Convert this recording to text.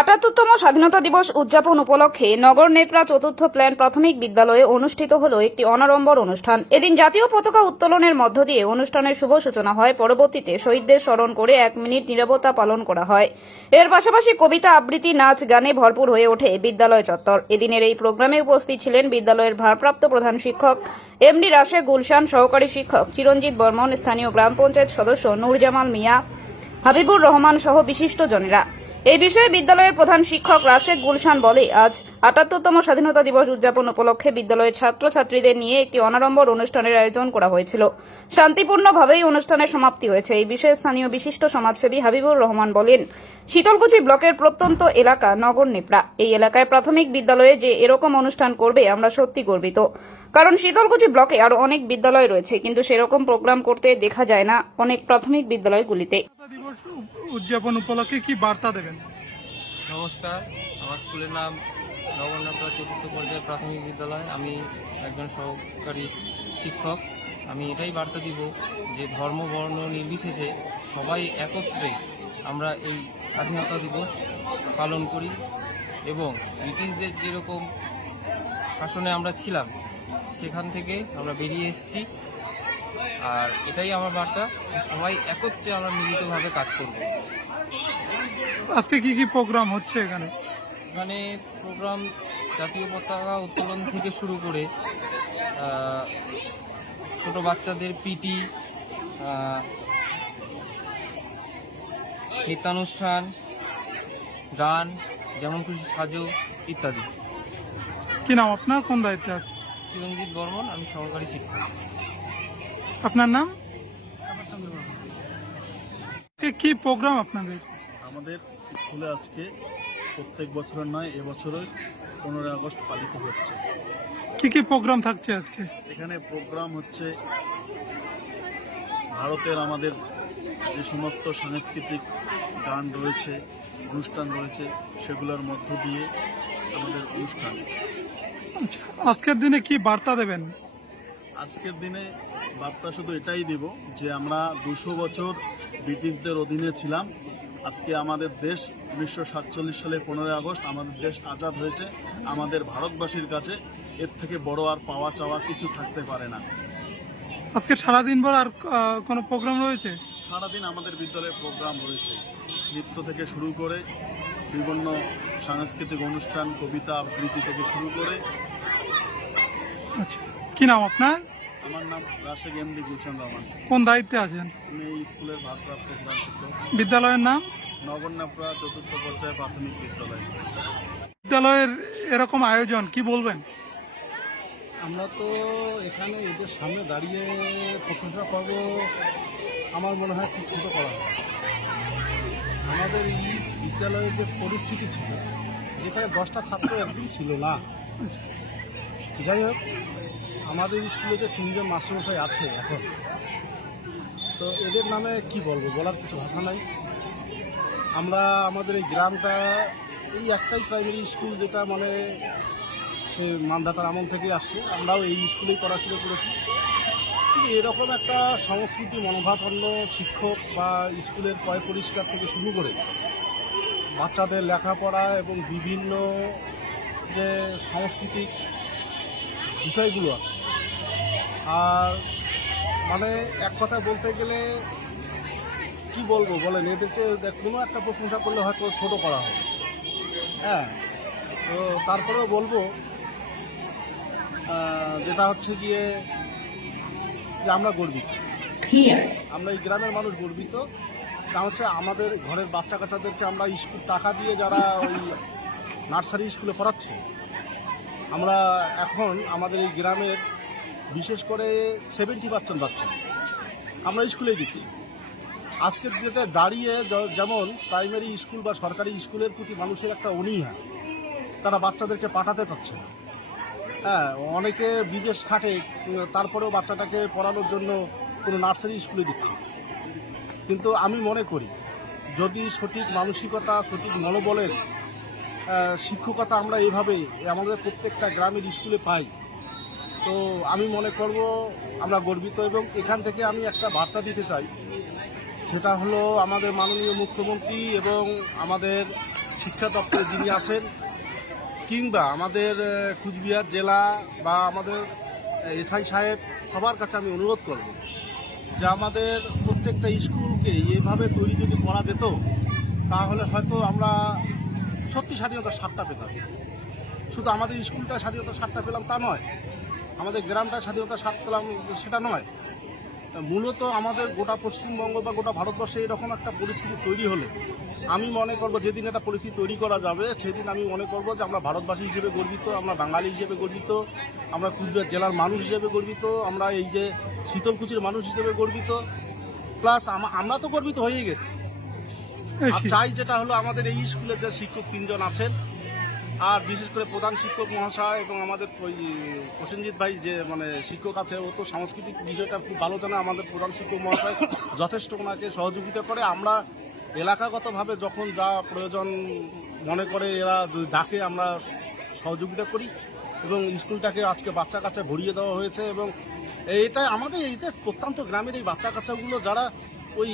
আটাত্তরতম স্বাধীনতা দিবস উদযাপন উপলক্ষে নগর নেকড়া চতুর্থ প্ল্যান প্রাথমিক বিদ্যালয়ে অনুষ্ঠিত হল একটি অনাড়ম্বর অনুষ্ঠান। এদিন জাতীয় পতাকা উত্তোলনের মধ্য দিয়ে অনুষ্ঠানের শুভ সূচনা হয়। পরবর্তীতে শহীদদের স্মরণ করে এক মিনিট নিরবতা পালন করা হয়। এর পাশাপাশি কবিতা আবৃত্তি, নাচ, গানে ভরপুর হয়ে ওঠে বিদ্যালয় চত্বর। এদিনের এই প্রোগ্রামে উপস্থিত ছিলেন বিদ্যালয়ের ভারপ্রাপ্ত প্রধান শিক্ষক, এমডি রাশে গুলশান, সহকারী শিক্ষক চিরঞ্জিত বর্মন, স্থানীয় গ্রাম পঞ্চায়েত সদস্য নূরজামাল মিয়া, হাবিবুর রহমান সহ বিশিষ্টজনেরা। এই বিষয়ে বিদ্যালয়ের প্রধান শিক্ষক রাশেদ গুলশান বলে, আজ আটাত্তরতম স্বাধীনতা দিবস উদযাপন উপলক্ষে বিদ্যালয়ের ছাত্রছাত্রীদের নিয়ে একটি অনাড়ম্বর অনুষ্ঠানের আয়োজন করা হয়েছিল। শান্তিপূর্ণভাবেই অনুষ্ঠানের সমাপ্তি হয়েছে। এই বিষয়ে স্থানীয় বিশিষ্ট সমাজসেবী হাবিবুর রহমান বলেন, শীতলকুচি ব্লকের প্রত্যন্ত এলাকা নগর নেপড়া। এই এলাকায় প্রাথমিক বিদ্যালয়ে যে এরকম অনুষ্ঠান করবে আমরা সত্যি গর্বিত। কারণ শীতলকুচি ব্লকে আরও অনেক বিদ্যালয় রয়েছে কিন্তু সেরকম প্রোগ্রাম করতে দেখা যায় না অনেক প্রাথমিক বিদ্যালয়গুলিতে। উদযাপন উপলক্ষে কি বার্তা দেবেন? নমস্কার আমার স্কুলের নাম নগরনাথা চতুর্থ পর্যায়ে প্রাথমিক বিদ্যালয়। আমি একজন সহকারী শিক্ষক। আমি এটাই বার্তা দিব যে ধর্ম বর্ণ নির্বিশেষে সবাই একত্রে আমরা এই স্বাধীনতা দিবস পালন করি এবং ব্রিটিশদের যেরকম শাসনে আমরা ছিলাম সেখান থেকে আমরা বেরিয়ে এসেছি। আর এটাই আমার বার্তা সবাই একত্রে আমরা মিলিতভাবে কাজ করব। আজকে কি কি প্রোগ্রাম হচ্ছে এখানে? এখানে প্রোগ্রাম জাতীয় পতাকা উত্তোলন থেকে শুরু করে ছোট বাচ্চাদের পিটি নৃত্যানুষ্ঠান গান যেমন খুশি সাজো ইত্যাদি। কি নাম আপনার? কোন দায়িত্বে আছে চিরঞ্জিত বর্মন আমি সহকারী শিক্ষক। আপনার নাম? কি- কি প্রোগ্রাম আপনাদের? আমাদের স্কুলে আজকে প্রত্যেক বছরের নয় এবছরের পনেরোই আগস্ট পালিত হচ্ছে। কি কি প্রোগ্রাম থাকছে আজকে? এখানে প্রোগ্রাম হচ্ছে ভারতের আমাদের যে সমস্ত সাংস্কৃতিক গান রয়েছে অনুষ্ঠান রয়েছে সেগুলোর মধ্য দিয়ে আমাদের অনুষ্ঠান। আজকের দিনে কি বার্তা দেবেন? আজকের দিনে বার্তা শুধু এটাই দিব যে আমরা দুশো বছর ব্রিটিশদের অধীনে ছিলাম। আজকে আমাদের দেশ উনিশশো সাতচল্লিশ সালে পনেরোই আগস্ট আমাদের দেশ আজাদ হয়েছে আমাদের ভারতবাসীর কাছে। এর থেকে বড় আর পাওয়া চাওয়া কিছু থাকতে পারে না। আজকে সারাদিন ভর আর কোনো প্রোগ্রাম রয়েছে? সারাদিন আমাদের বিদ্যালয়ে প্রোগ্রাম রয়েছে। নৃত্য থেকে শুরু করে বিভিন্ন সাংস্কৃতিক অনুষ্ঠান কবিতা আবৃত্তি থেকে শুরু করে আচ্ছা। কি নাম আপনার? আমার নাম রাশেক এমডি গুলশান রহমান। কোন দায়িত্বে আছেন? আমি এই স্কুলের ভারপ্রাপ্ত প্রধান শিক্ষক। বিদ্যালয়ের নাম? নগরনাপড়া চতুর্থ পর্যায়ে প্রাথমিক বিদ্যালয়। বিদ্যালয়ের এরকম আয়োজন কি বলবেন? আমরা তো এখানে এদের সামনে দাঁড়িয়ে প্রশংসা করব আমার মনে হয় খুব ছোটো করা। হয় আমাদের এই বিদ্যালয়ের যে পরিস্থিতি ছিল, যেখানে দশটা ছাত্র একদিন ছিল না। যাই হোক, আমাদের স্কুলে যে তিনজন মাস্টারমশাই আছে এখন, তো এদের নামে কি বলব, বলার কিছু ভাষা নাই। আমরা আমাদের এই গ্রামটা, এই একটাই প্রাইমারি স্কুল যেটা মানে সে মানধাতার আমল থেকে আসছে। আমরাও এই স্কুলেই পড়াশুনো করেছি। এরকম একটা সংস্কৃতি মনোভাবাপন্ন শিক্ষক বা স্কুলের পয় পরিষ্কার থেকে শুরু করে বাচ্চাদের লেখাপড়া এবং বিভিন্ন যে সাংস্কৃতিক বিষয়গুলো আছে। আর মানে এক কথা বলতে গেলে কি বলব বলেন, এদেরকে কোনো একটা প্রশংসা করলে হয়তো ছোট করা হবে। হ্যাঁ তো তারপরেও বলব যেটা হচ্ছে গিয়ে যে আমরা গর্বিত। আমরা এই গ্রামের মানুষ গর্বিত। তা হচ্ছে আমাদের ঘরের বাচ্চা কাচ্চাদেরকে আমরা স্কুল টাকা দিয়ে যারা ওই নার্সারি স্কুলে পড়াচ্ছে আমরা এখন আমাদের এই গ্রামের বিশেষ করে সেভেন্টি পার্সেন্ট বাচ্চা আমরা স্কুলেই দিচ্ছি। আজকের ডেটে দাঁড়িয়ে যেমন প্রাইমারি স্কুল বা সরকারি স্কুলের প্রতি মানুষের একটা অনীহা তারা বাচ্চাদেরকে পাঠাতে চাচ্ছে না। হ্যাঁ অনেকে বিদেশ খাটে, তারপরেও বাচ্চাটাকে পড়ানোর জন্য কোনো নার্সারি স্কুলে দিচ্ছে। কিন্তু আমি মনে করি, যদি সঠিক মানসিকতা, সঠিক মনোবলের শিক্ষকতা আমরা এইভাবে আমাদের প্রত্যেকটা গ্রামের স্কুলে পাই, তো আমি মনে করব আমরা গর্বিত এবং এখান থেকে আমি একটা বার্তা দিতে চাই। সেটা হলো আমাদের মাননীয় মুখ্যমন্ত্রী এবং আমাদের শিক্ষা দপ্তরে যিনি আছেন কিংবা আমাদের কুচবিহার জেলা বা আমাদের এসআই সাহেব সবার কাছে আমি অনুরোধ করব যে আমাদের প্রত্যেকটা স্কুলকে এভাবে তৈরি যদি করা যেত, তাহলে হয়তো আমরা সত্যি স্বাধীনতার স্বাদটা পেতাম। শুধু আমাদের স্কুলটা স্বাধীনতার স্বাদটা পেলাম তা নয়, আমাদের গ্রামটা স্বাধীনতার স্বাদ পেলাম সেটা নয় মূলত আমাদের গোটা পশ্চিমবঙ্গ বা গোটা ভারতবর্ষে এরকম একটা পরিস্থিতি তৈরি হলে আমি মনে করব যেদিন একটা পরিস্থিতি তৈরি করা যাবে সেদিন আমি মনে করব যে আমরা ভারতবাসী হিসেবে গর্বিত আমরা বাঙালি হিসেবে গর্বিত আমরা কুচবিহার জেলার মানুষ হিসেবে গর্বিত আমরা এই যে শীতলকুচির মানুষ হিসেবে গর্বিত প্লাস আমরা তো গর্বিত হয়েই গেছি। চাই যেটা হলো আমাদের এই স্কুলের যে শিক্ষক তিনজন আছেন আর বিশেষ করে প্রধান শিক্ষক মহাশয় এবং আমাদের ওই প্রসেনজিৎ ভাই যে মানে শিক্ষক আছে, ও তো সাংস্কৃতিক বিষয়টা খুব ভালো জানে। আমাদের প্রধান শিক্ষক মহাশয় যথেষ্ট ওনাকে সহযোগিতা করে। আমরা এলাকাগতভাবে যখন যা প্রয়োজন মনে করে এরা ডাকে, আমরা সহযোগিতা করি এবং স্কুলটাকে আজকে বাচ্চা কাচ্চা ভরিয়ে দেওয়া হয়েছে এবং এটা আমাদের এইটা প্রত্যন্ত গ্রামের এই বাচ্চা কাচ্চাগুলো যারা ওই